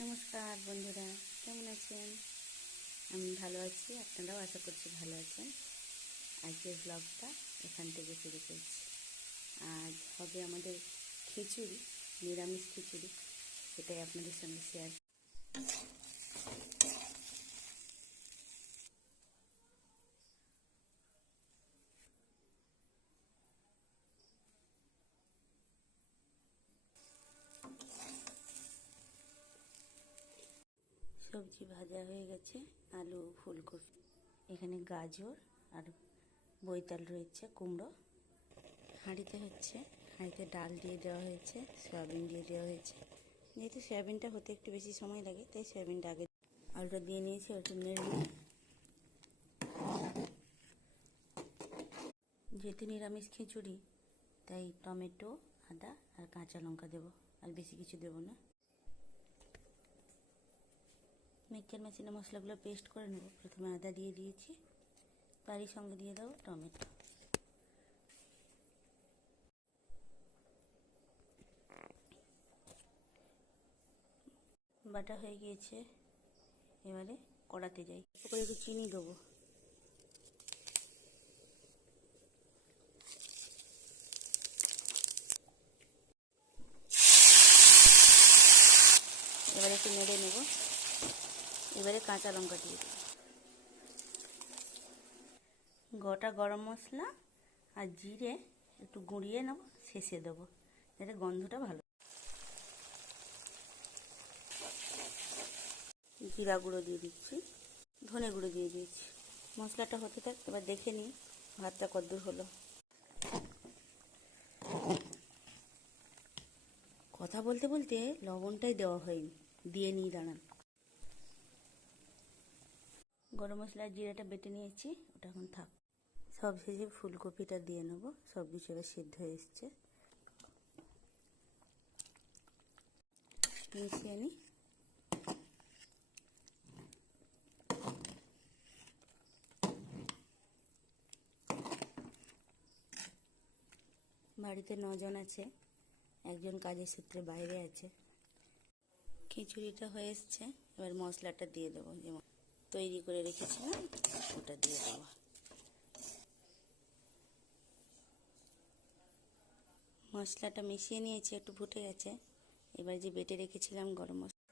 নমস্কার বন্ধুরা, কেমন আছেন? আমি ভালো আছি, আপনারাও আশা করছি ভালো আছেন। আজকের ব্লগটা এখান থেকে শুরু করছি। আজ হবে আমাদের খিচুড়ি, নিরামিষ খিচুড়ি, সেটাই আপনাদের সঙ্গে শেয়ার। সবজি ভাজা হয়ে গেছে, আলু, ফুলকপি, এখানে গাজর আর বৈতাল রয়েছে, কুমড়ো। হাঁড়িতে ডাল দিয়ে দেওয়া হয়েছে, সয়াবিন দিয়ে দেওয়া হয়েছে। যেহেতু সয়াবিনটা হতে একটু বেশি সময় লাগে, তাই সয়াবিনটা আগে আলুটা দিয়ে নিয়েছি। একটু নেড়ে নিই। যেহেতু নিরামিষ খিচুড়ি, তাই টমেটো, আদা আর কাঁচা লঙ্কা দেবো, আর বেশি কিছু দেবো না। মিক্সচার মেশিনে মশলাগুলো পেস্ট করে নেব। প্রথমে আদা দিয়ে দিয়েছি, তারই সঙ্গে দিয়ে দেবো টমেটো। বাটা হয়ে গিয়েছে, এবারে কড়াতে যাই। করে একটু চিনি দেবো। এবারে একটু নেড়ে নেব। এবারে কাঁচা লঙ্কা দিয়ে দেবো, গোটা গরম মশলা আর জিরে একটু গুঁড়িয়ে নেব, শেষে দেবো, যাতে গন্ধটা ভালো। জিরা গুঁড়ো দিয়ে দিচ্ছি, ধনে গুঁড়ো দিয়ে দিয়েছি। মশলাটা হতে থাক, এবার দেখে নিই ভাতটা কদ্দূর হলো। কথা বলতে বলতে লবণটাই দেওয়া হয়নি, দিয়ে নিই, দাঁড়ান। গরম মশলা জিরাটা বেটে নিয়েছি, ওটা এখন থাক। সব শেষে ফুলকপিটা দিয়ে নেব। সব কিছু এবার সিদ্ধ হয়ে এসছে, মিশিয়ে নিই। বাড়িতে 9 জন আছে, একজন কাজের সূত্রে বাইরে আছে। খিচুড়িটা হয়ে এসছে, এবার মশলাটা দিয়ে দেবো, যেমন তৈরি করে রেখেছিলাম ওটা দিয়ে দেবো। মশলাটা মিশিয়ে নিয়েছি, একটু ফুটে গেছে। এবার যে বেটে রেখেছিলাম গরম মশলা,